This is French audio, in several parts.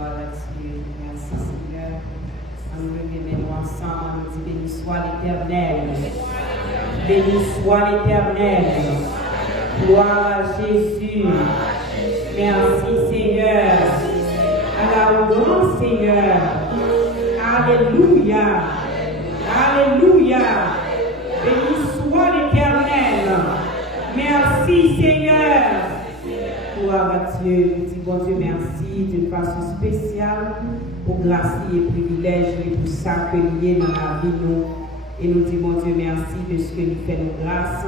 gloire à Dieu. Merci Seigneur. Nous revenons ensemble, nous disons béni soit l'Éternel. Béni soit l'Éternel. Gloire à Jésus. Merci Seigneur. À la louange Seigneur. Alléluia. Alléluia. Béni soit l'Éternel. Merci Seigneur. Gloire à Dieu. Nous disons bon Dieu merci d'une façon spéciale pour grâce et privilège et pour ça que lié dans la vie nous. Et nous disons bon Dieu merci de ce que nous fait nos grâces.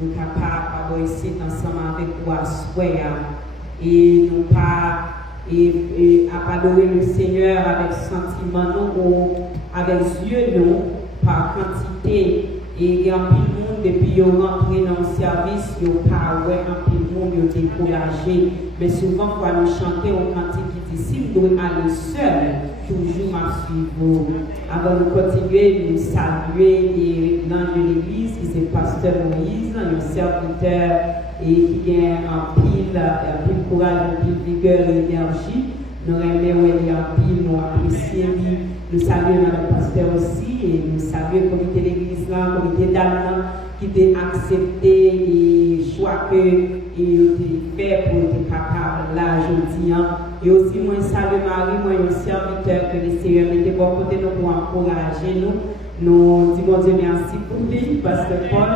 Nous sommes capables d'avoir ici ensemble avec vous à soir. Et nous pas à adorer le Seigneur avec sentiment ou avec yeux nous par quantité. Et il y a un peu de monde depuis qu'ils sont rentrés dans le service, ils n'ont pas un peu de monde, ils ont découragé. Mais souvent, quand nous chantons au cantique qui dit si nous devons aller seuls, toujours à suivre. Avant de continuer, nous saluer l'ange de l'église, qui c'est Pasteur Moïse, un serviteur et qui a un pile courage, un pile vigueur et énergie. Nous aimons un pile, nous apprécions. Nous saluons Madame Pasteur aussi et nous saluons le comité de l'église, le comité d'âme qui a accepté et choix que il fait pour être capable là aujourd'hui. Et aussi, moi, salue Marie, moi, un serviteur que le Seigneur mettait bon côté nous pour encourager nous. Nous disons Dieu merci pour lui, Pasteur Paul,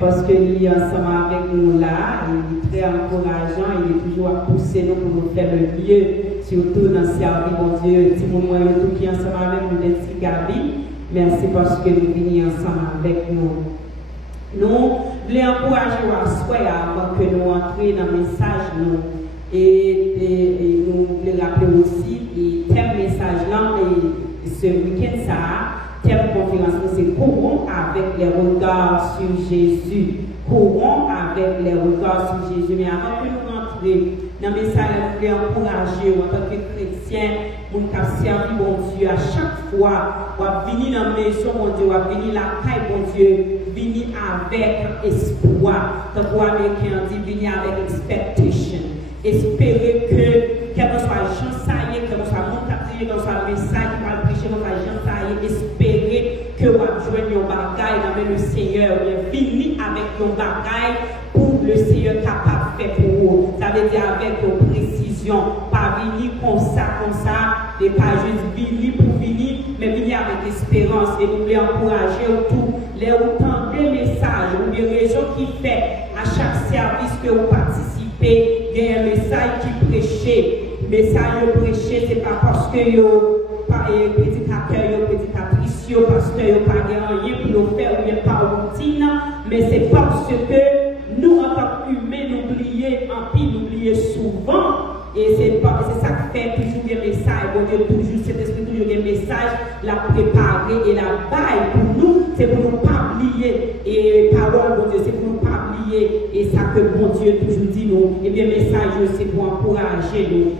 parce qu'il est ensemble avec nous là, il est très encourageant, il est toujours à pousser nous pour nous faire le mieux, surtout dans le service, bon Dieu, petit moment tout qui est ensemble avec nous, merci Gabi, merci parce que nous venons ensemble avec nous. Nous voulons encourager à soi avant que nous entrions dans le message, nous, et nous voulons rappeler aussi, et thème message là, et ce week-end ça, thème conférence, c'est courons avec les regards sur Jésus. Courons avec les regards sur Jésus. Mais avant que nous rentrions dans le message, nous voulons encourager en tant que chrétien, nous avons servi bon Dieu à chaque fois. On va venir dans la maison, mon Dieu, on va venir la caille, bon Dieu, venir avec espoir. Donc, les Américains disent venir avec expectation. Espérer que, quel que soit Jean Saïe, quel que soit mon quatrième, quel que soit le message qui va prêcher, quel que soit Jean Saïe, espérer que vous joignez un bagaille dans le Seigneur, venir avec un bagaille pour le Seigneur capable de faire pour vous. Ça veut dire avec précision, pas venir comme ça, et pas juste venir pour venir, mais venir avec espérance. Et nous voulons encourager autour, les autant de messages, ou des raisons qui fait à chaque service que vous participez. Il y a un message qui prêchait. Le message prêché, ce n'est pas parce que vous prédicateur, prédicatrice, parce que vous n'avez pas rien pour nous faire, ou bien pas routine, mais c'est parce que nous, en tant qu'humains, nous oublions souvent. Et c'est ça qui fait toujours des messages. Bon Dieu, toujours, cet esprit, toujours des messages, la préparer et la baille pour nous, c'est pour nous pas oublier. Et parole, bon Dieu, c'est pour nous pas oublier. Et ça que bon Dieu toujours dit nous. Et bien, message, c'est pour encourager nous.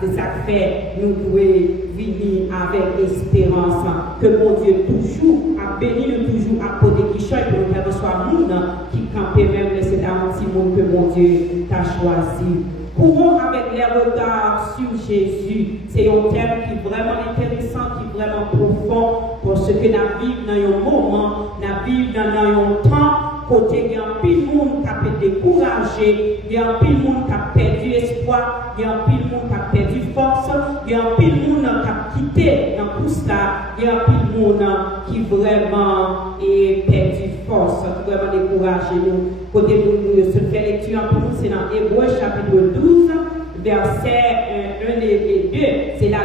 C'est ça qui fait nous devons venir avec espérance. Que bon Dieu toujours a béni nous, toujours a côté qui chante pour nous faire soit monde qui campait même, c'est dans un petit monde que mon Dieu t'a choisi. Courons avec les regards sur Jésus. C'est un thème qui est vraiment intéressant, qui est vraiment profond, parce que nous vivons dans un moment, nous vivons dans un temps, côté il y a un pile de monde qui a été découragé, il y a un pile de monde qui a perdu espoir, il y a un pile de monde qui a perdu force, il y a un pile de monde qui a quitté dans tout ça, il y a un pile de monde qui vraiment est perdu force, qui vraiment découragé nous. Côté nous se fait lecture pour nous, c'est dans Hébreux chapitre 12, versets 1 et 2. C'est là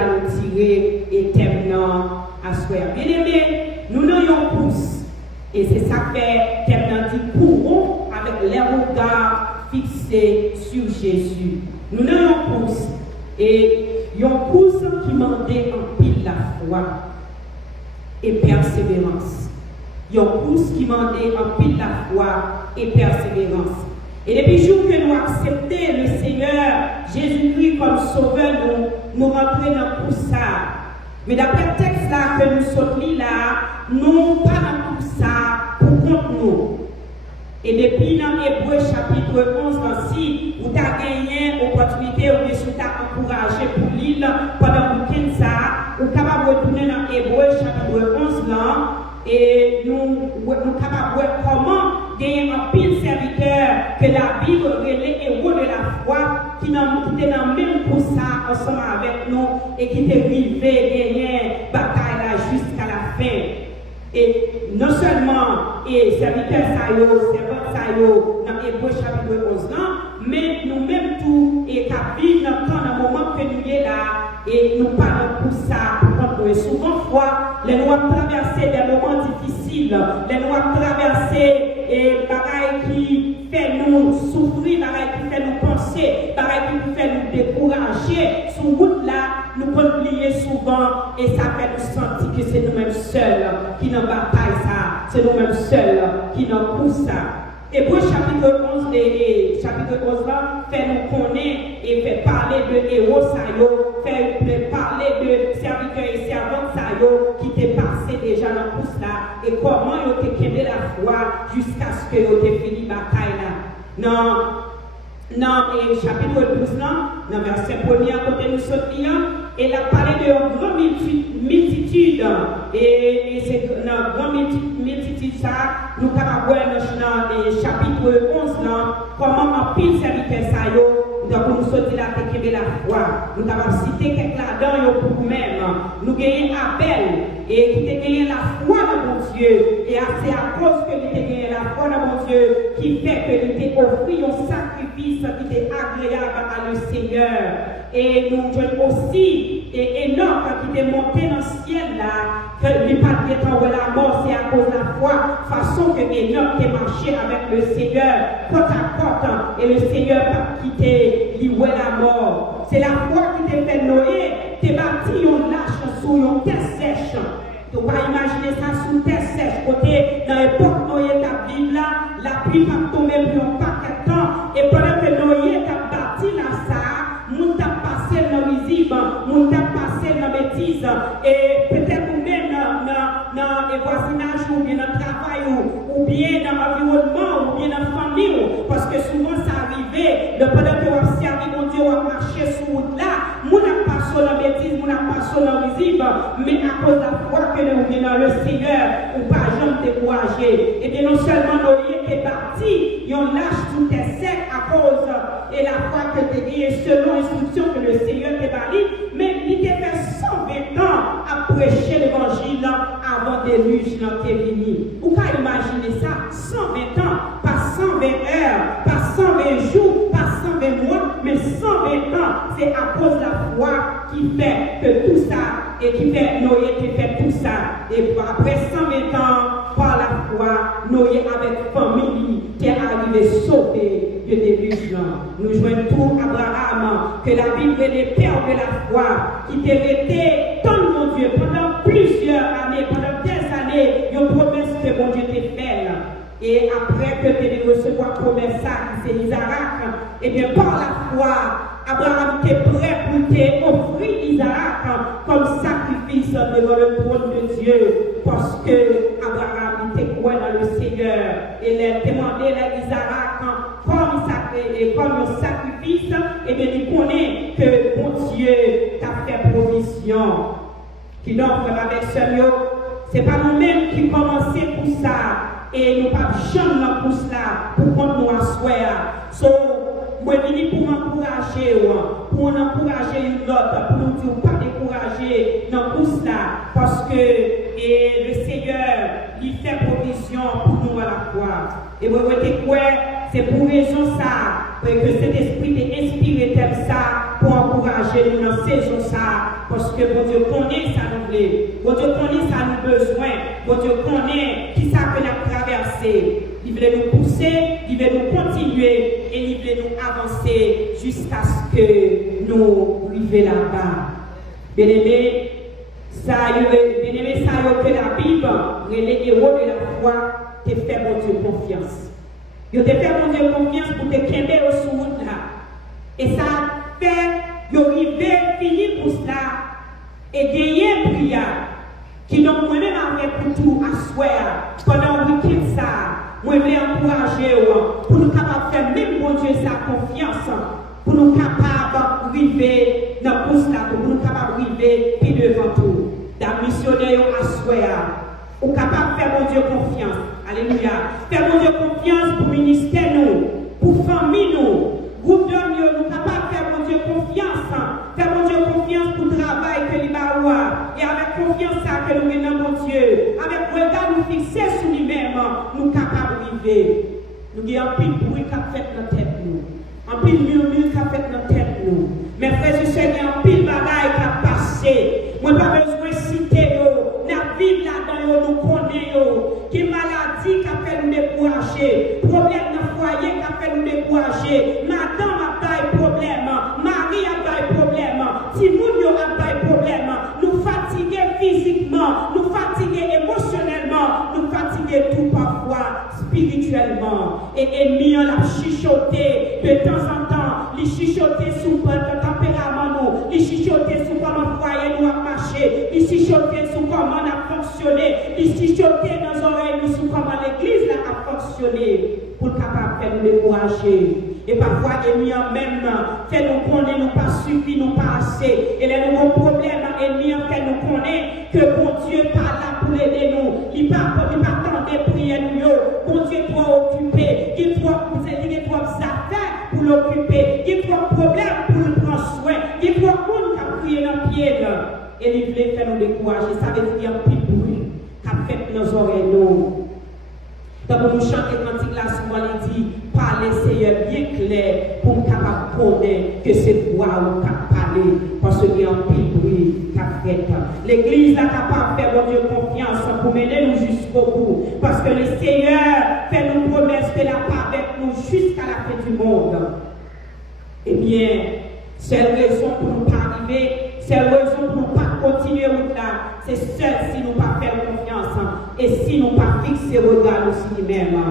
nous tirer et terminant à soi. Bien aimé, nous n'ayons pousse. Et c'est ça que fait terminant dit courons avec les regards fixés sur Jésus. Nous n'ayons pousse. Et yon pousse qui mandait en pile la foi et persévérance. Yon pousse qui mandait en pile la foi et persévérance. Et depuis le jour que nous acceptons le Seigneur Jésus-Christ comme sauveur, nous rentrons dans tout ça. Mais d'après le texte là que nous sommes là, nous pas dans tout ça pour contre nous. Et depuis dans Hébreu chapitre 11, si vous avez gagné l'opportunité ou bien si vous avez encouragé pour l'île pendant le week-end, vous êtes capable de retourner dans Hébreu chapitre 11 là, et nous sommes capables de voir comment gagner un pile serviteur que la Bible relève héros de la foi qui étaient dans le même pour ça ensemble avec nous et qui étaient arrivés gagner bataille là jusqu'à la fin. Et non seulement et serviteurs servants dans Hébreu chapitre 11 là, mais nous-mêmes tout et qu'à vivre dans le moment que nous sommes là et nous parlons pour ça, pour nous. Souvent fois, les nous avons traversé des moments difficiles, les nous avons traversé des bagailles qui fait nous souffrir, bagailles qui fait nous penser, bagailles qui fait nous décourager. Sur route là, nous pouvons oublier souvent et ça fait nous sentir que c'est nous-mêmes seuls qui nous bataille ça, c'est nous-mêmes seuls qui nous poussent ça. Hébreu chapitre 11 et chapitre 11 là fait nous connaître et fait parler de héros fait parler de serviteurs et servantes qui étaient passés déjà dans tout ça et comment ils ont été la foi jusqu'à ce qu'ils aient fini la bataille là. Non, et chapitre 12 là, dans verset 1er à côté nous sommes et il a parlé de grande multitude et c'est dans grande multitude ça nous pouvons voir dans le chapitre 11 là comment un pile serviteur ça donc nous sommes là qui la foi nous avons cité quelques là-dedans pour nous-mêmes nous gagnons Abel et qui a gagné la foi dans mon Dieu et c'est à cause que nous avons gagné la foi dans mon Dieu qui fait que nous avons offert un sacrifice qui était agréable à le Seigneur et nous jouons aussi et Enoch qui était monté dans le ciel là, que lui pas de temps la mort, c'est à cause de la foi, façon que Enoch a marché avec le Seigneur côte à côte, et le Seigneur pas quitté, lui la mort. C'est la foi qui t'a fait Noé, t'es bâti un lâche sur une terre sèche. Tu vas imaginer ça sous terre sèche, côté dans l'époque Noé t'a vivre là, la pluie va tomber pour un paquet de temps, et pendant que Noé t'a bâti là ça, moun t'a passé dans l'usine, moun t'a passé dans la bêtise, et peut-être vous-même dans le voisinage, ou bien dans le travail, ou bien dans l'environnement, ou bien dans la famille, parce que souvent ça arrivait, pendant que vous servez mon Dieu, vous marchez sur route là, moun n'a pas passé dans la bêtise, moun n'a pas passé dans l'usine, mais à cause de la foi que nous venons dans le Seigneur, ou pas jamais découragé. Et bien non seulement Noé est parti, ils ont lâché tout est sec à cause et la foi que tu as dit selon l'instruction que le Seigneur t'a donné, mais il t'a fait 120 ans à prêcher l'évangile avant des déluge dans tes venu. Vous pouvez imaginer ça, 120 ans, pas 120 heures, pas 120 jours, pas 120 mois, mais 120 ans, c'est à cause de la foi qui fait que tout ça, et qui fait Noé qui fait tout ça. Et après 120 ans, par la foi, Noé avec famille, qui est arrivé sauvé de déluge. Nous jouons tout Abraham, que la Bible est le père de la foi, qui t'est resté tant mon Dieu pendant plusieurs années, pendant des années, une promesse que mon Dieu t'a faite. Et après que tu aies recevoir la promesse, c'est Isaac, et bien par la foi, Abraham était prêt pour t'offrir Isaac comme sacrifice devant le trône de Dieu, parce que Abraham était croit dans le Seigneur. Et il a demandé à Isaac comme un sacrifice, et bien il connaît que mon Dieu t'a fait provision. Qui donc, avec ce c'est pas nous-mêmes qui commençons pour ça, et nous pas jamais pour cela, pour qu'on nous assoie. So, moi, je viens pour m'encourager, pour encourager une autre, pour nous dire pas décourager dans tout cela, parce que le Seigneur, il fait provision pour nous à la croix. Et vous voyez quoi, c'est pour raison ça, que cet esprit est inspiré comme ça, pour encourager nous dans saison ça, parce que bon Dieu connaît ça nous voulons, bon Dieu connaît ça nous besoin, bon Dieu connaît qui ça que nous avons traversé. Il veut nous pousser, il veut nous continuer et il veut nous avancer jusqu'à ce que nous arrivions là-bas. Bien-aimé, ça que la Bible, les héros de la foi, te fait mon Dieu confiance. Ils te fait mon Dieu confiance pour te quitter au sous là. Et ça fait, ils arrivent finir pour cela et gagner une prière qui donc moi-même avec tout à souhait pendant le week-end ça. Moi, je vais encourager décourager, pour nous capables de faire même bon Dieu sa confiance, pour nous capables d'arriver dans le poste, pour nous capables d'arriver puis devant tout. Dans missionnaire à soi, ou capable de faire mon Dieu confiance. Alléluia. Faire mon Dieu confiance pour ministère nous, pour famille nous, groupe d'hommes nous capable de faire mon Dieu confiance. Faire mon Dieu confiance pour le travail que nous avons. Et avec confiance ça que nous menons mon Dieu. Avec regard nous fixer sur lui-même, nous capables de vivre. Nous avons un pile bruit qui a fait dans la tête nous. Un pile murmure qui a fait dans la tête nous. Mes frères et sœurs, il y a un pile bagaille qui a passé. Moi, pas besoin de citer yo. La Bible là-dedans, nous connaissons. Qui maladie qui a fait nous décourager. Problème dans le foyer qui a fait nous décourager. Madame a pas problème. Marie a pas problème. Timoun a pas problème. Nous fatigués physiquement. Nous fatigués émotionnellement. Nous fatigués tout parfois spirituellement. Et ennemi l'a chuchoté de temps en temps. Les chuchoté sous notre tempérament nous. Les chuchoté sous comment foyer nous a marché. Les chuchoté sous comment on a fonctionné. Les chuchoté dans nos oreilles nous sous comment l'église a fonctionné. Pour le capable de nous décourager. Et parfois, ennemi en même fait nous connaître, nous pas suffi, nous pas assez. Et les nouveaux problèmes, ennemi en fait nous connaître que bon Dieu pas là pour aider nous. Il pas attendre prier nous. Bon Dieu doit occuper. Il doit affaires pour l'occuper. Il doit problème pour le prendre soin. Il doit monde qui a prié dans le pied. Et il voulait faire nous décourager. Ça veut dire qu'il y a un petit bruit qui a fait nos oreilles nous. Donc, nous chantons cantique là, souvent il dit, parlez Seigneur bien clair pour nous capable de connaître que c'est toi où tu as parlé, parce qu'il y a un pile bruit qui a fait. L'église est capable de faire mon Dieu confiance pour mener nous jusqu'au bout, parce que le Seigneur fait nous promesses de la part avec nous jusqu'à la fin du monde. Eh bien, c'est la raison pour nous pas arriver, c'est la raison pour nous pas continuer là. C'est seul si nous pas faire confiance et si nous pas fixer le regard aussi nous-mêmes.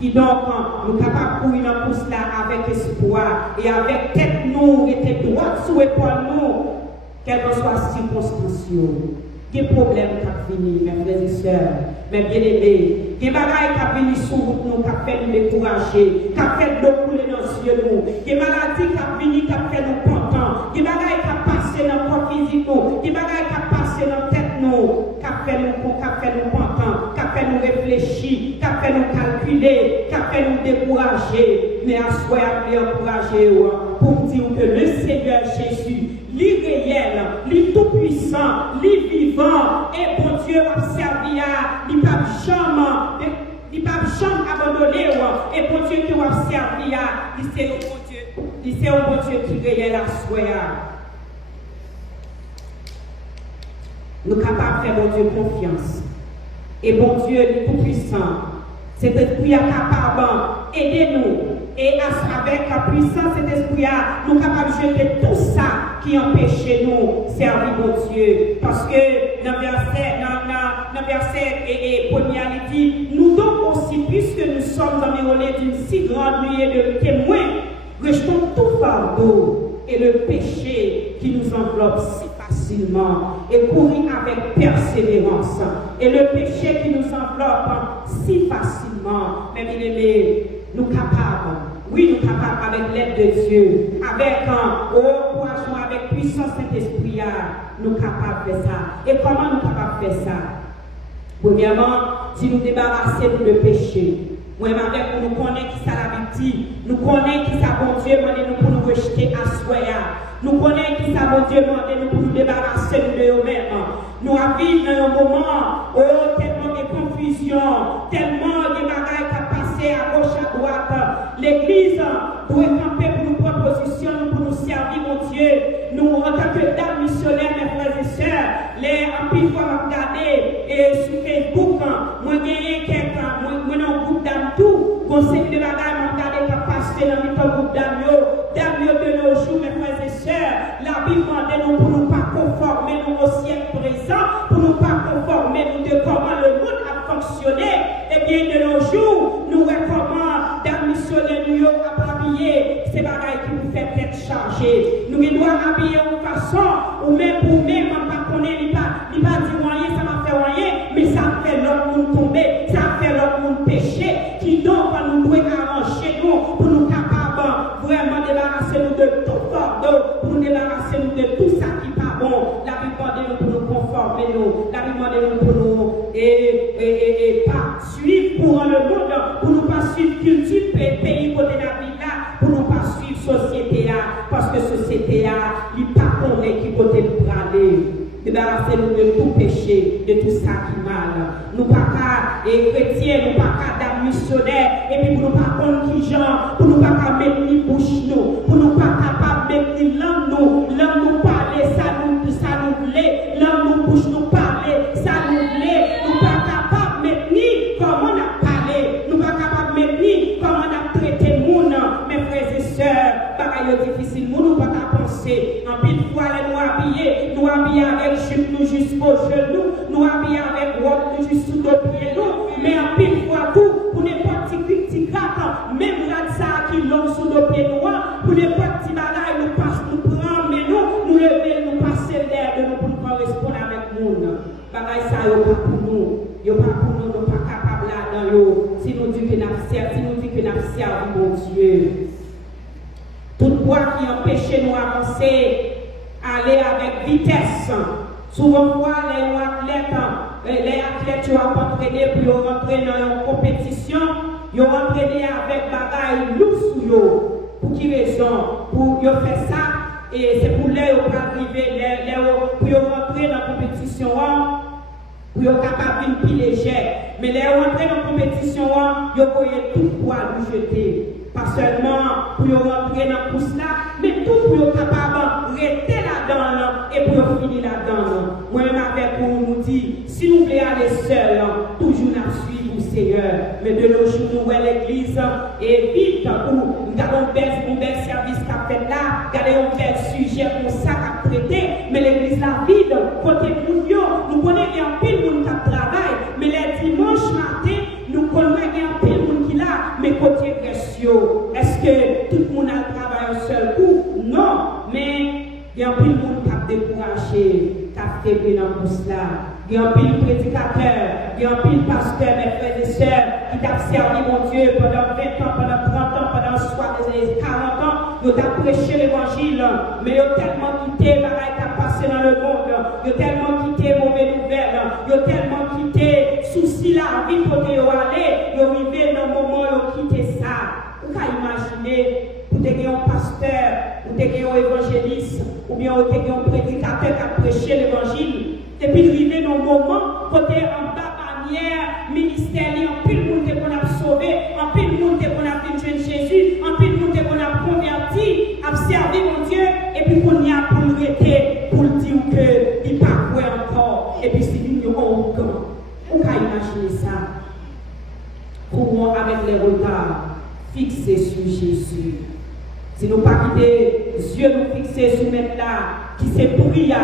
Qui donc nous capables de courir dans pouce là avec espoir et avec tête nous et tête droite sous épaule nous, quelles que soient les circonstances. Quel problème qui a fini, mes frères et sœurs, mes bien-aimés. Quel bagaille qui a fini sous nous, qui a fait nous décourager, qui a fait nous couler dans les yeux nous. Quel maladie qui a fini, qui a fait nous contents. Quel bagaille qui a passé dans le corps physique nous. Quel bagaille qui a passé dans la tête nous. Qui a fait nous contents, qui a fait nous réfléchir, qui a fait nous calculer, qui a fait nous décourager. Mais à soi, à encourager pour dire que le Seigneur Jésus, lui réel, lui tout-puissant, lui vivant, et bon Dieu a servi à, il ne pas jamais abandonner, et bon Dieu qui a servi à, il c'est un bon Dieu qui réel à soi. Nous sommes capables de faire bon Dieu confiance. Et bon Dieu, est tout-puissant. Cet esprit est capable d'aider nous. Et avec la puissance de cet esprit, nous sommes capables de jeter tout ça qui empêche nous de servir mon Dieu. Parce que dans le verset premier, il dit, nous donc aussi, puisque nous sommes environnés d'une si grande nuée de témoins, rejetons tout fardeau et le péché qui nous enveloppe si facilement et courir avec persévérance. Et le péché qui nous enveloppe si facilement, mais bien aimé, nous capables, oui, nous capables avec l'aide de Dieu, avec couragement, avec puissance Saint-Esprit, nous capables de faire ça. Et comment nous capables de faire ça? Premièrement, si nous débarrasser de péché. Moi, avec nous connaissons qui ça l'habitude, nous connaissons qui ça bon Dieu demande nous pour nous rejeter à soi. Nous connaissons qui ça bon Dieu demande nous pour nous débarrasser de nous-mêmes. Nous vivons dans un moment tellement de confusion, tellement de bagailles qui ont passé à gauche à droite. L'église doit camper pour nous prendre position, pour nous servir mon Dieu. Nous, en tant que dames missionnaires, mes frères et sœurs, les en fois regarder et sur Facebook, moi j'ai quelqu'un, moi dans un groupe d'âmes tout, conseil de bagailles, m'a regardé qui a passé dans notre groupe d'âmes de nos jours, mes frères et sœurs. La Bible demande nous pour nous pas conformer nous au siècle présent, pour nous pas conformer nous de comment le monde a fonctionné. Et bien de nos jours, nous recommandons d'âmes missionnaires nous à habiller ces bagailles qui nous fait être chargées. Nous devons habiller de façon, ou même pour même, on ne pas connaître, il ne pas dire rien, ça m'a fait rien, mais ça fait l'autre monde tomber, ça fait l'autre monde pécher, qui donc nous devons vraiment débarrasser nous de tout fardeau, pour nous débarrasser nous de tout ça qui n'est pas bon. La plupart de nous pour nous conformer nous, la plupart de nous pour nous pas suivre pour le monde, pour nous pas suivre culture, pays côté la vie là, pour nous pas suivre société là, parce que société là, il n'est pas connaît qui côté nous aller. Débarrassez-nous de tout péché, de tout ça qui est mal. Nous pas qu'à chrétiens, nous pas qu'à d'âmes missionnaires, et puis pour nous pas contre qui gens, pour nous pas qu'à mettre ni bouche nous, pour nous pas capable de mettre ni langue nous parler, ça nous voulait, langue nous bouche nous parler, ça nous voulait, nous pas capable de mettre ni comment on a parlé, nous pas capable de mettre ni comment on a traité le monde, mes frères et sœurs, pareil difficile, nous pas qu'à penser, en pile fois nous habiller avec jupe nous jusqu'au genou, nous habiller avec robe nous jusqu'au pied nous, mais en pile fois tout, pour n'importe qui gratte, même ça qui l'ont sous nos pieds noirs, pour n'importe qui bagaille nous passe, nous prendre, mais nous lever, nous passer l'air de nous pour nous correspondre avec le monde. Bagaille ça, il n'y a pas pour nous, il n'y a pas pour nous, nous pas capables là-dedans, si nous disons que nous servons mon Dieu. Tout poids qui empêche nous d'avancer, aller avec vitesse. Souvent, les athlètes ont entraîné pour rentrer dans une compétition, ils ont entraîné avec bagaille lourd. Pour qui raison? Pour faire ça, et c'est pour les arriver, pour rentrer dans la compétition, pour être capable de plus léger. Mais les rentrer dans la compétition, ils ont tout poids nous jeter. Pas seulement pour rentrer dans la course là, mais tout pour être capable de rester là-dedans et pour finir là-dedans. Moi-même avec vous, nous dit, si nous voulons aller seuls, toujours nous suivre le Seigneur. Mais de nos jours, nous voyons l'église et vite, pour nous avons un bel service qu'a fait là, regardez un bel sujet pour ça qu'a traité, mais l'église la vide, côté nous connaissons bien pile monde qui travaille, mais les dimanches matin, nous connaissons bien pile monde qui là, mais côté précieux. Est-ce que tout le monde a le travail un seul coup? Non, mais il y a un peu de monde qui a découragé, qui a fait dans tout cela. Il y a un peu de prédicateurs, il y a un peu de pasteurs, mes frères et sœurs, qui t'a servi mon Dieu pendant 20 ans, pendant 30 ans, pendant 40 ans. Ils ont prêché l'évangile, mais ils ont tellement quitté ce qui a passé dans le monde. Ils ont tellement quitté mauvaises nouvelles. Ils ont tellement quitté soucis la vie pour qu'ils allaient. Ils ont arrivé dans le moment où ils ont quitté ça. Vous pouvez imaginer, vous avez un pasteur, vous avez un évangéliste, ou bien vous avez un prédicateur qui a prêché l'évangile. Et puis, arrivé dans le moment, côté en bas manière, ministère, en pile monde qu'on a sauvé, en pile monde qu'on a fait jeune Jésus, en pile monde qu'on a converti, a servi mon Dieu, et puis qu'on y a pour le rester, pour dire qu'il n'est pas vrai encore, et puis c'est une honte. On peut imaginer ça. Comment avec les retards fixés sur Jésus. Si nous pas quitter les yeux nous fixer sur mettre là, qui s'est brillant,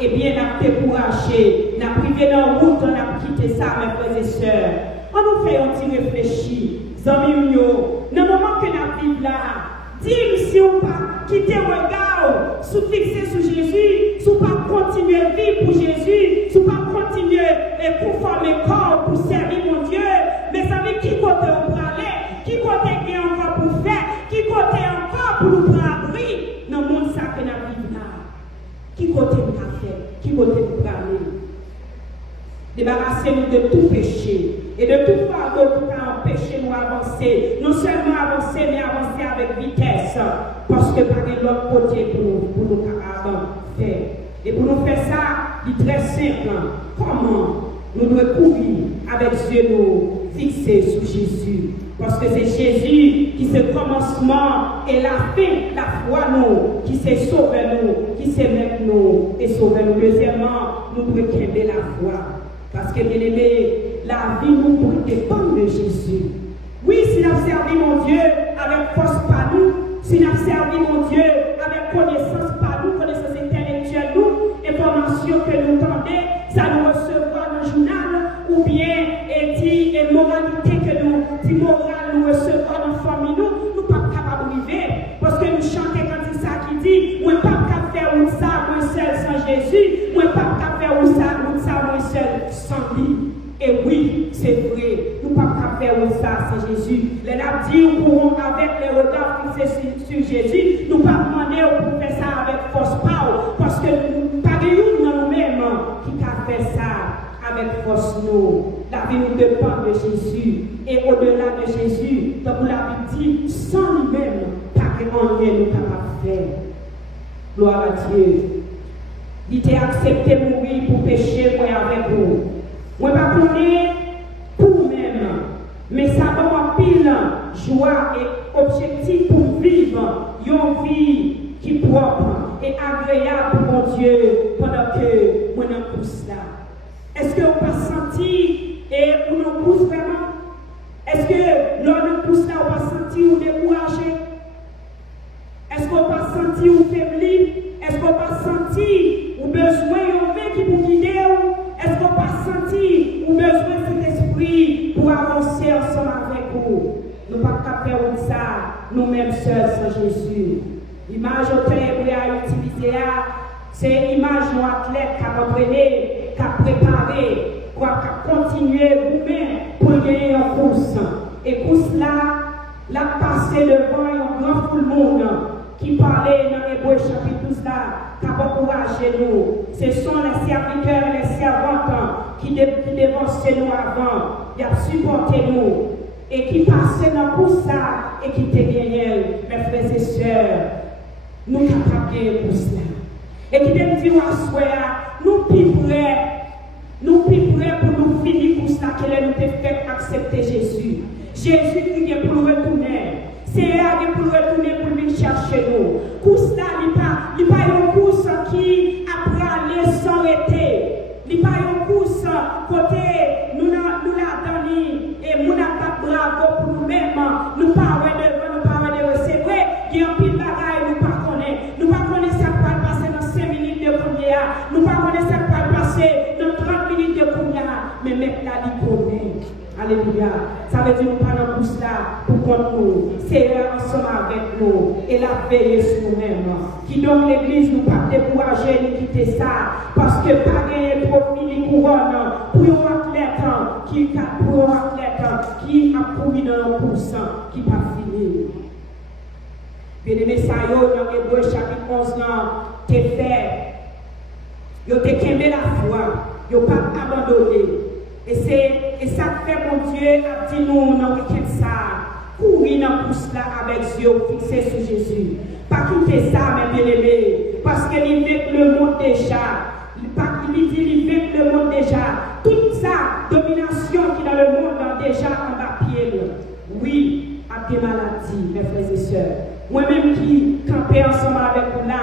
et bien n'a découragé, n'a privé dans la route, on a quitté ça, mes frères et sœurs. On nous fait un petit réfléchir, amis, dans le moment que nous vivons là, dis si on pas quitter le regard, sous fixer sur Jésus, si on pas continuer à vivre pour Jésus, si on pas continuer à conformer corps pour servir mon Dieu, mais ça veut qui côté on peut aller, qui côté qui encore pour faire, qui côté encore pour nous prendre abri dans le monde ça que nous vivons là. Qui côté nous a fait, qui côté nous aller. Débarrassez-nous de tout péché et de tout fardeau qui va empêcher nous d'avancer. Non seulement avancer, mais avancer avec vitesse. Parce que par l'autre côté pour nous faire. Et pour nous faire ça, il est très simple. Comment nous devons courir avec les yeux fixés sur Jésus. Parce que c'est Jésus qui c'est le commencement et la fin, la foi nous, qui s'est sauvé nous, qui s'est mettre nous et sauvé nous. Deuxièmement, nous devons créer la foi. Parce que bien aimé, la vie nous pour dépendre de Jésus. Oui, si nous avons servi mon Dieu avec force par nous, si nous avons servi mon Dieu avec connaissance par nous, connaissance intellectuelle nous, information que nous tendons, ça nous recevoir dans le journal, ou bien et moralité que nous, dit morale nous recevoir dans la famille, nous ne sommes pas capables de vivre. Parce que nous chantons quand c'est ça qui dit, nous ne sommes pas capables de faire ça, moi seul sans Jésus, nous ne sommes pas capables de faire ça, moi seul sans lui. Et oui, c'est vrai, nous ne sommes pas capables de faire ça sans Jésus. Les gens disent, nous pourrons avec les regards fixés sur Jésus, nous ne pouvons pas demander pour faire ça avec force power, parce que nous pas de nous-mêmes qui a fait ça avec force nous. La vie nous dépend de Jésus. Et au-delà de Jésus, comme la Bible dit, sans lui-même, pas rien nous capable de faire. Gloire à Dieu. Il t'a accepté de mourir pour pécher, moi avec vous. Moi, pas pour vous-même, mais ça va pile joie et objectif pour vivre une vie qui est propre et agréable pour mon Dieu pendant que moi je pousse là. Est-ce que vous pas senti et vous nous pousse vraiment? Est-ce que l'on nous pousse là, vous pas senti ou découragé? Est-ce qu'on pas senti ou faibli? Est-ce qu'on pas senti ou besoin de qui pour guider? Est-ce qu'on pas senti ou besoin de cet esprit pour avancer ensemble avec vous? Nous ne pouvons pas faire ça nous-mêmes seuls sans Jésus. L'image au télébré à utiliser, c'est l'image d'un athlète qui a entraîné, qui a préparé, qui a continué vous-même pour gagner en course. Et pour cela, la passé devant un grand tout le monde qui parlait dans l'Hébreu chapitre 12 là, qui a encouragé nous. Ce sont les serviteurs et les servantes qui dévançaient nous avant, qui ont supporté nous et qui passaient dans tout ça et qui étaient gagnés, mes frères et sœurs. Nous sommes capables de gagner pour cela. Et qui te dit à soi, nous sommes prêts pour nous finir pour cela qu'elle nous fait accepter Jésus. Jésus qui vient pour nous retourner. C'est elle qui pour retourner pour venir chercher nous. Pour cela, il n'y a pas une course qui après aller s'arrêter. Il n'y a pas une course côté nous la donné et nous n'avons pas bravo pour nous-mêmes. Nous parlons devant, nous parlons de c'est vrai, il y a un pile de bagaille, nous ne connaissons. Nous ne connaissons ça qui va passer dans 5 minutes de combien. Nous ne connaissons ça qui va passer dans 30 minutes de combien. Mais maintenant, il connaît. Alléluia. Ça veut dire nous parlons pour cela, pour contre nous. C'est ensemble avec nous et la veille sur nous-mêmes. Qui donc l'église nous pas décourager ni quitter ça. Parce que pas gagner profit ni couronne pour un athlète qui a couru dans le course, qui va finir. Bien aimé, ça y est, dans l'Hébreu chapitre 11, t'es fait. Yo t'es quémé la foi. Yo pas abandonné. Et ça fait mon Dieu a dit nous dans le week-end ça, courir dans tout cela avec Dieu fixé sur Jésus. Pas quitter ça, mes bien-aimés, parce qu'il veut le monde déjà. Il dit il veut le monde déjà. Toute sa domination qui est dans le monde déjà en bas pied. Oui, à des maladies, mes frères et sœurs. Moi-même qui campais ensemble avec vous là,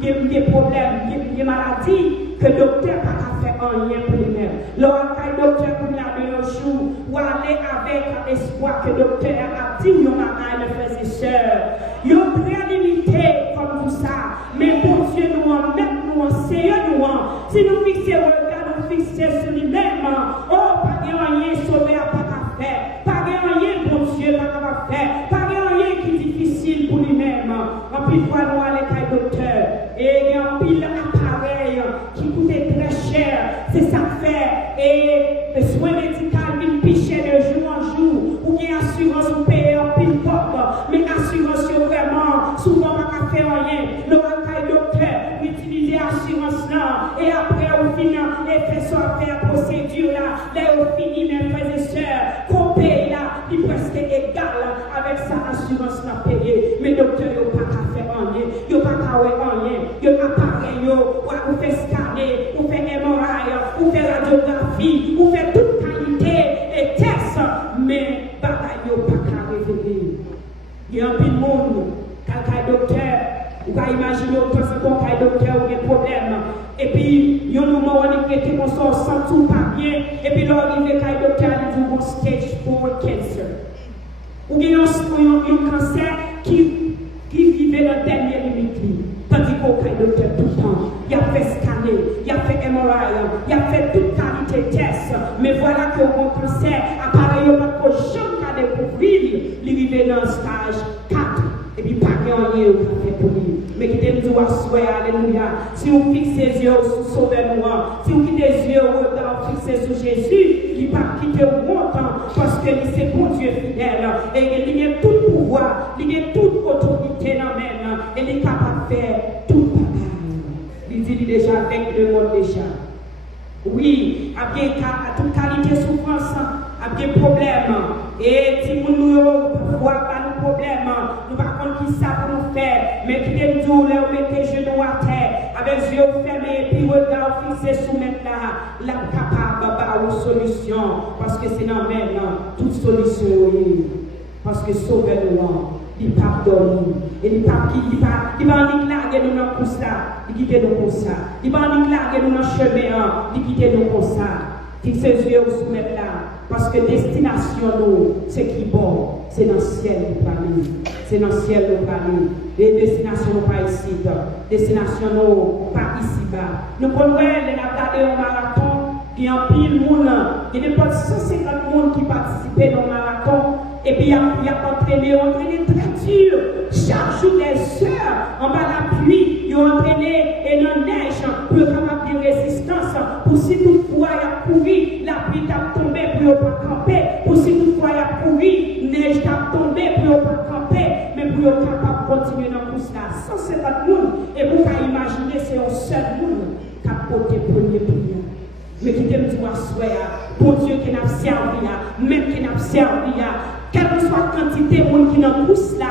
j'ai des problèmes, des maladies que le docteur n'a pas fait rien pour lui-même. Lorsque le docteur pour lui un jour, ou aller avec espoir que le docteur a dit, mes frères et sœurs, il est très limité comme tout ça. Mais pour Dieu, nous en mettons, nous en sérieux, nous si nous fixons le regard, nous fixons sur lui-même, oh, pas de rien sauvé à pas faire, pas de rien, bon Dieu, pas faire, pas de rien qui est difficile pour lui-même. En plus, fois, nous allons avec le docteur, et il y a un pile appareil qui coûtait très cher, c'est ça fait, et le soin médical, il pichait de jour en jour, ou bien assurance, vous payez en pile porte, mais assurance, vraiment, souvent, on n'a pas fait rien. Le docteur, utiliser assurance là, et après, on finit, et fait ça, faire procédure là, là, on finit, mes frères et sœurs, qu'on paye là, il est presque égal avec sa assurance là payée. Mais docteur, il n'a pas fait rien, il n'a pas fait rien, il n'a pas fait rien, on fait scanner, on fait MRI, on fait radiographie, on fait toute qualité et test, mais bataille, il n'a pas révéler. Il y a un peu de monde, quand le docteur, vous pouvez imaginer autant c'est bon qu'il y a un docteur ou des problèmes. Et puis, il y a un moment où on est qu'on sans tout pas bien. Et puis, là, il y a un docteur qui dit stage 4 cancer. Ou bien un cancer qui vivait dans la dernière limite. Tandis qu'au docteur tout le temps, il a fait scanner, il a fait MRI, il a fait toute qualité de test. Mais voilà que mon cancer, appareil, il n'a pas jamais découvert, il vivait dans le stage 4. Et puis, pas qu'il y ait fait pour lui. Mais qui t'aime dire, alléluia. Si vous fixez les yeux sur Sauveur-moi, si vous quittez les yeux fixés sur Jésus, il ne va pas quitter longtemps parce que c'est bon Dieu fidèle. Et il y a tout pouvoir. pouvoir, il a toute autorité dans la main, et il est capable de faire tout bagage. Il dit déjà avec le monde déjà. Oui, après toute qualité de souffrance, après problème, et si nous parfois pas de problème, nous par contre qui ça pour nous faire, mais qui est doux, là, mettez les genoux à terre, avec les yeux fermés, et puis regard fixé sous mettre là, la capable d'avoir une solution, parce que c'est dans maintenant toute solution, parce que sauvez-nous. Il pardonne, et il va nous larguer nous dans comme ça, il quitte nous comme ça, il va nous larguer nous dans chemin, il quitte nous comme ça. Fixez les yeux sous mettre là, parce que destination nous, c'est qui bon, c'est dans le ciel nous parler, c'est dans le ciel nous parler. Les destinations nous pas ici, destination nous pas ici bas. Nous connaissons les regarder au marathon, il y a un pile monde, il y a pas 150 personnes qui participent dans le marathon. Et puis il a entraîné très dur. Chaque jour des sœurs en bas la pluie, ils ont entraîné et dans la neige pour capable de résistance. Pour si toutefois il a couru, la pluie t'a tombé pour ne pas camper. Pour si toutefois il a couru, neige t'a tombé pour ne pas camper. Mais pour être capable de continuer dans tout ça, 150 personnes. Et vous pouvez imaginer, c'est un seul monde qui a porté premier prière. Mais qui t'aime dire, pour Dieu qui n'a servi, même qui n'a servi, quelle que soit la quantité de monde qui nous pousse là,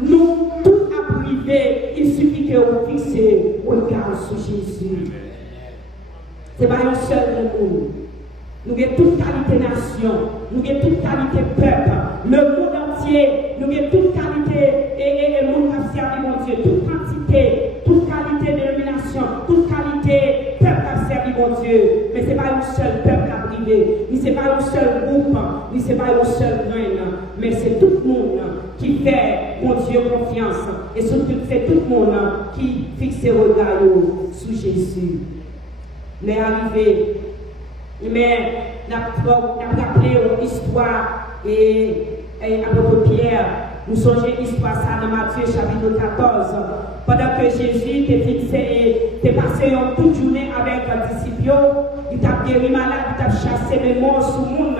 nous, tout à privé, il suffit que vous fixiez le regard sur Jésus. Ce n'est pas un seul monde. Nous avons toute qualité nation, nous avons toute qualité peuple, le monde entier, nous avons toute qualité et le monde qui a servi mon Dieu, toute quantité, toute qualité de dénomination, toute qualité peuple qui a servi mon Dieu. Mais ce n'est pas un seul peuple à priver, ni ce n'est pas un seul groupe, ni ce n'est pas un seul grain, mais c'est tout le monde qui fait mon Dieu confiance. Et surtout, c'est tout le monde qui fixe ses regards sur Jésus. Mais arrivé, mais nous avons rappelé une histoire et à propos de Pierre. Nous songeons l'histoire ça dans Matthieu chapitre 14. Pendant que Jésus était fixé et était passé toute journée avec les disciples, il t'a guéri malade, il t'a chassé les morts sous le monde,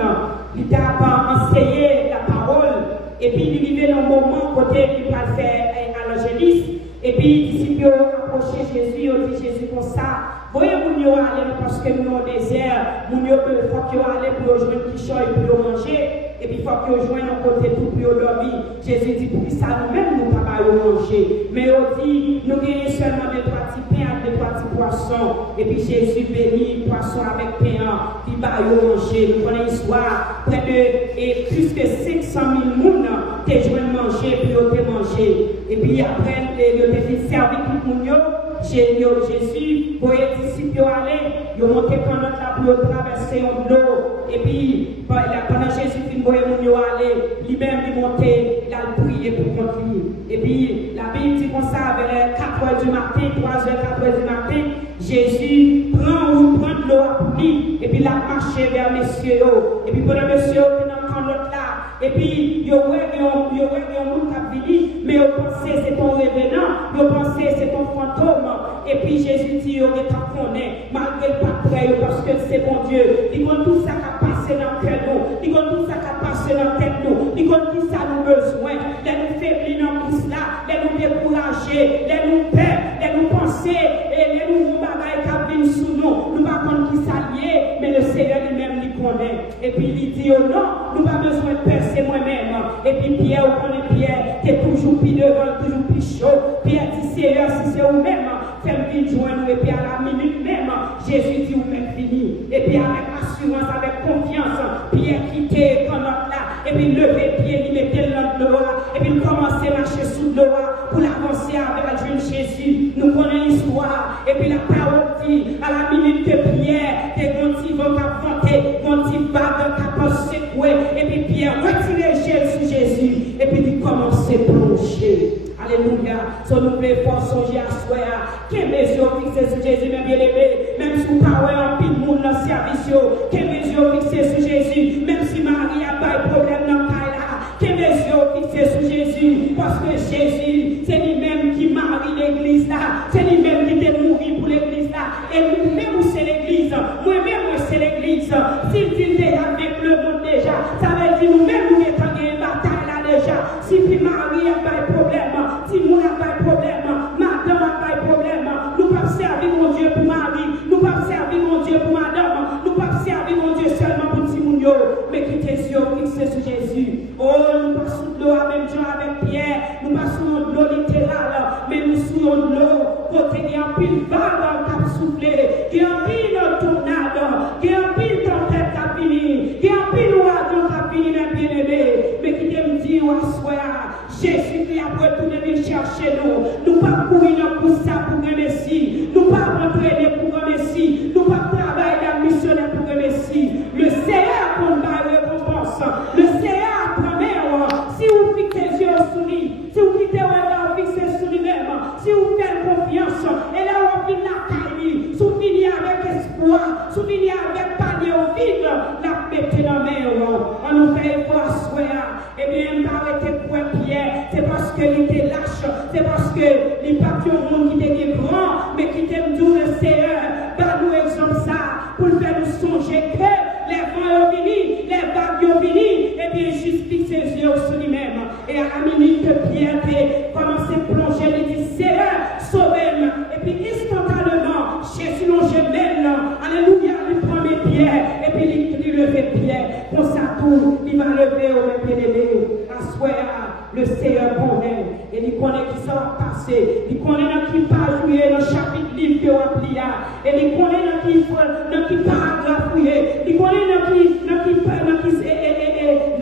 il t'a enseigné la parole. Et puis il vivait dans le moment côté il va faire à l'angéliste. Et puis les disciples ont approché Jésus, ils ont dit Jésus comme ça. Voyez, nous aller parce que nous sommes au désert, nous faut qu'ils aller pour rejoindre qui choix et pour manger. Et puis il faut qu'ils rejoignent un côté tout pour dormir. Jésus dit pour ça nous-mêmes nous ne pouvons pas manger. Mais il dit nous gagnons seulement des trois petits pains et des trois petits poissons. Et puis Jésus bénit poisson avec pain, puis va manger. Nous connaissons l'histoire, près de plus que 500 000 personnes qui ont manger, puis ils ont mangé. Et puis après, ils ont fait servir tout le monde. Jésus, pour les disciples aller, ils ont monté pendant la pour traverser l'eau. Et puis, pendant Jésus qui voyait aller, lui-même il montait, il a prié pour continuer. Et puis, la Bible dit comme ça, vers 4h du matin, 3h, 4h du matin, Jésus prend de l'eau à lui, et puis il a marché vers messieurs. Et puis, pendant messieurs, il est dans l'autre là. Et puis, il y a un monde qui a venu, mais il pensait c'est ton révélant, il pensait c'est ton fantôme. Et puis Jésus dit, il est malgré le patrouille, parce que c'est bon Dieu. Il compte tout ça qui a passé dans le cœur nous, il compte tout ça qui a passé dans la tête nous, il compte tout ça nous besoin, les nous faiblir dans tout cela, les nous décourager, les nous perdre, les nous penser, et les nous bagailles qui viennent sous nous, nous ne pouvons pas qui s'allier, mais le Seigneur lui-même lui connaît. Et puis il dit, oh non, nous n'avons pas besoin de peur, c'est moi-même. Et puis Pierre, on connaît Pierre, qui est toujours plus devant, toujours plus chaud. Pierre dit, Seigneur, si c'est vous-même, faites-le joindre. Et puis à la minute même, Jésus dit, vous-même fini. Et puis avec assurance, avec confiance, Pierre quittait quand là, et puis lever pied, il mettait l'eau, et puis il commençait à marcher sous l'eau pour l'avancer avec la jeune Jésus. Nous connaissons l'histoire. Et puis la parole dit, à la minute de Pierre, des grands vents qui ont vanté, grands vagues qui ont secoué, et puis Pierre retirait sur Jésus, et puis il commençait à plonger. Alléluia. So nous voulons fort songer à soi. Quelle mesure fixée sur Jésus, mes bien-aimés. Même si vous parlez en pile monde dans le service, quelle mesure fixée sur Jésus. Même si Marie a pas de problème dans le cas là. Quelle mesure fixée sur Jésus. Parce que Jésus, c'est lui-même qui marie l'église là. C'est lui-même qui est mort pour l'église là. Et nous-mêmes, c'est l'église. Moi-même, c'est l'église. S'il dit avec le monde déjà, ça veut dire nous-mêmes, nous avons une bataille là déjà. Si puis Marie nous pas sur de l'eau littérale, mais nous sur de l'eau, côté qui a pile vague qui a soufflé, qui a pile tornade, qui a pile tempête qui a fini, qui a pile oiseau qui a fini, mes bien-aimés, mais qui t'aime dire, Jésus qui a retourné venir chercher nous. Nous pas courir pour ça pour le Messie. Nous pas entraîner pour le Messie. Nous pas travailler dans le missionnaire pour le Messie. Le Seigneur qu'on va récompense. Le Seigneur promet, si vous fixez les yeux sur lui, si vous fixez sur lui-même, si vous faites confiance, et là on finit la caille, si vous finissez avec espoir, si vous finissez avec panier au vide, la mettez dans la main, on nous fait effort à soir. Eh bien, m'arrêter pour Pierre, c'est parce qu'il était lâche, c'est parce que les papiers au monde qui étaient grands, mais qui t'aiment tout le Seigneur, par nous exemple ça, pour faire nous songer que les vents ont fini, les vagues ont fini, et bien, juste fixer ses yeux sur lui-même. Et à la minute que Pierre a commencé à plonger, il dit Seigneur, sauvez-moi. Et puis, instantanément, Jésus l'on gemelle, alléluia, il prend mes pieds, et puis il levait Pierre, pour ça tout, il va lever au bien-aimé. Le Seigneur connaît, et il connaît qui ça va passer, il connaît dans qui pas jouer dans le chapitre livre que on plie, et il connaît dans qui paragraphe, il connaît dans qui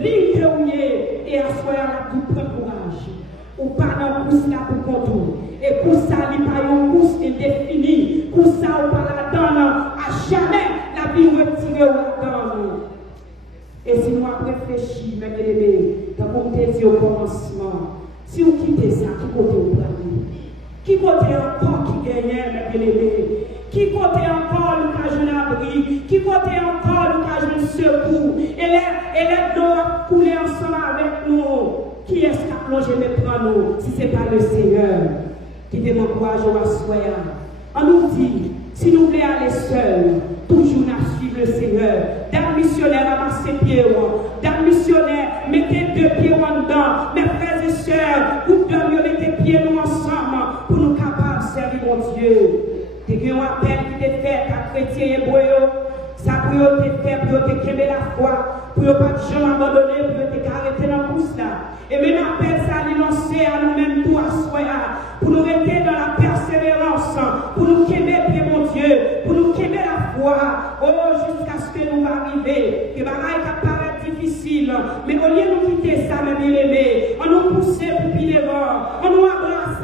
ligne que vous et à soi tout prend courage, ou pas dans course là pour contour, et pour ça il pas une course indéfinie, pour ça ou pas la donne à jamais la vie retirée ou la donne. Et si nous avons réfléchi, mes bien-aimés, dans mon désir au commencement, si vous quittez ça, qui côté vous prenez? Qui côté encore qui gagne, mes bien-aimés? Qui côté encore l'occasion d'abri? Qui côté encore l'occasion de secours? Et les deux couler ensemble avec nous. Qui est-ce qui a plongé mes nous si ce n'est pas le Seigneur qui te m'encourage à soi? On nous dit, si nous voulons aller seuls, toujours nous suivre le Seigneur. Dans le missionnaire, ramassez pieds, dans le missionnaire, mettez 2 pieds dedans. Mes frères et sœurs, vous devez mettre pieds nous ensemble pour nous capables de servir mon Dieu. C'est un appel qui est fait à chrétiens hébreux. Ça pour te faire, pour te créer la foi, pour ne pas de gens abandonner, pour te arrêter dans la course là. Et même appel ça à lancer à nous-mêmes tout à soi, pour nous rester dans la persévérance, pour nous quémer, mon Dieu, pour nous quémer la foi, jusqu'à ce que nous arrivions. Que bagaille qui paraît difficile, mais au lieu de nous quitter ça, mes bien-aimés, on nous pousse pour piler devant, on nous embrasse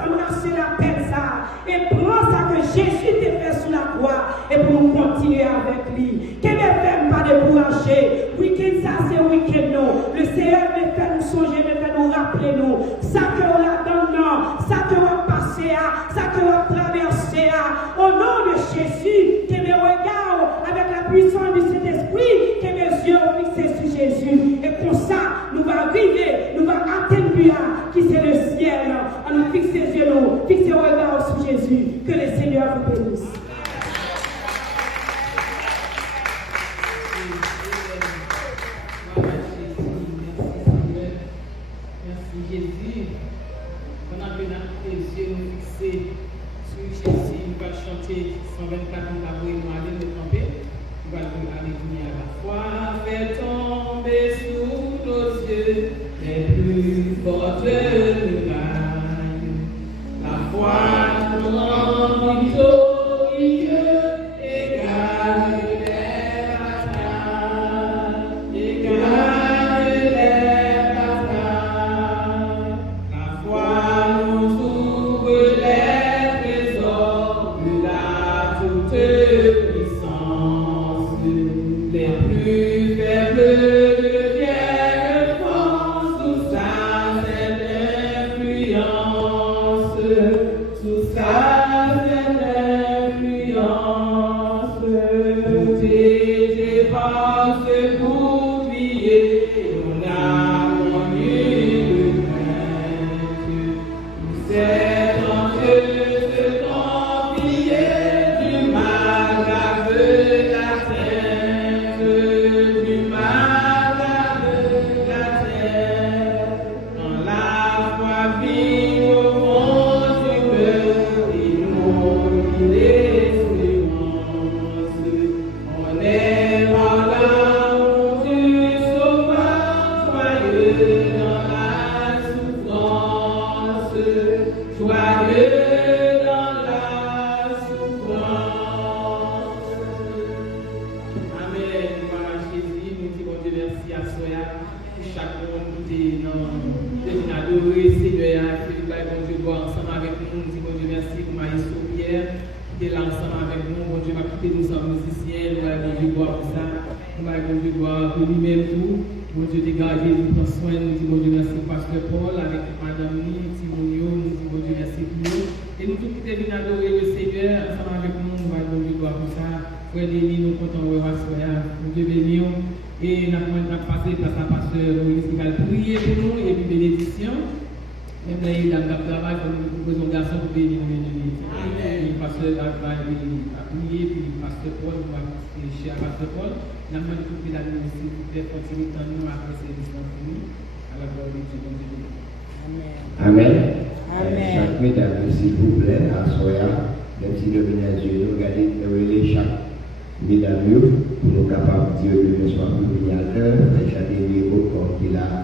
l'appel ça, et prends ça que Jésus t'a fait sur la croix, et pour nous continuer avec lui. Qu'elle ne fait pas décourager. Week-end, ça c'est week-end, non. Le Seigneur me fait nous songer, me fait nous rappeler, nous. Ça que on a dans nous, ça que on a passé, ça que on a traversé. Au nom de Jésus, que mes regards, avec la puissance du Saint-Esprit, que mes yeux ont fixés sur Jésus. Et pour ça, nous allons arriver, nous allons atteindre qui c'est le ciel. On nous fixe les yeux, nous, fixe les regards sur Jésus. Que le Seigneur vous bénisse. Jésus, pendant que les yeux nous fixés sur Jésus, nous allons chanter 124 ans d'amour et nous allons nous tromper. Nous allons alléluia. La foi fait tomber sous nos yeux les plus fortes murailles. La foi nous rend victorieux, égale les batailles, égale les batailles. La foi nous ouvre les trésors de la toute puissance. Les plus faibles deviennent forts sous sa sainte influence, sous sa sainte influence. Protégés par ce bouclier, on a connu de crainte. C'est dans ce templier du mal aveugle l'atteinte, du mal aveugle l'atteinte. Dans la foi vive au fond du cœur, inonde l'espérance. On est par l'amour du Sauveur, joyeux dans la souffrance. joyeux dans la souffrance. Amen. Voilà Jésus, nous disons Dieu merci à Soya, pour chaque monde qui est adoré, Seigneur, qui est bon Dieu, ensemble avec nous, nous disons Dieu merci pour Maïso Pierre, qui est là ensemble avec nous, bon Dieu, va quitter nous en musiciens, nous allons bon Dieu voir pour ça, nous allons bon Dieu voir pour lui-même tout, bon Dieu dégagé, nous prend soin, nous disons bon Dieu merci pour Pasteur Paul, avec Madame Ni, Timonio, nous disons bon Dieu merci pour nous, et nous tous qui devons adorer le Seigneur, ensemble avec nous, nous allons bon Dieu voir pour ça, frère Denis, nous comptons voir Soya, bon Dieu béni, et nous allons passer par sa pasteur Moïse qui va prier pour nous, et puis bénédiction. Même là, il a un travail pour nous proposer un garçon pour bénir nous. Le pasteur va prier, puis le pasteur Paul va chercher à pasteur Paul. Nous avons tout fait la nuit aussi pour faire continuer tant nous après ces distances pour nous. À la gloire de Dieu. Amen. Amen. Chaque mesdames, s'il vous plaît, à Soya, même si le bien Dieu, nous regardez chaque mesdames pour nous capables de dire que nous sommes prières, chaque niveau comme il a.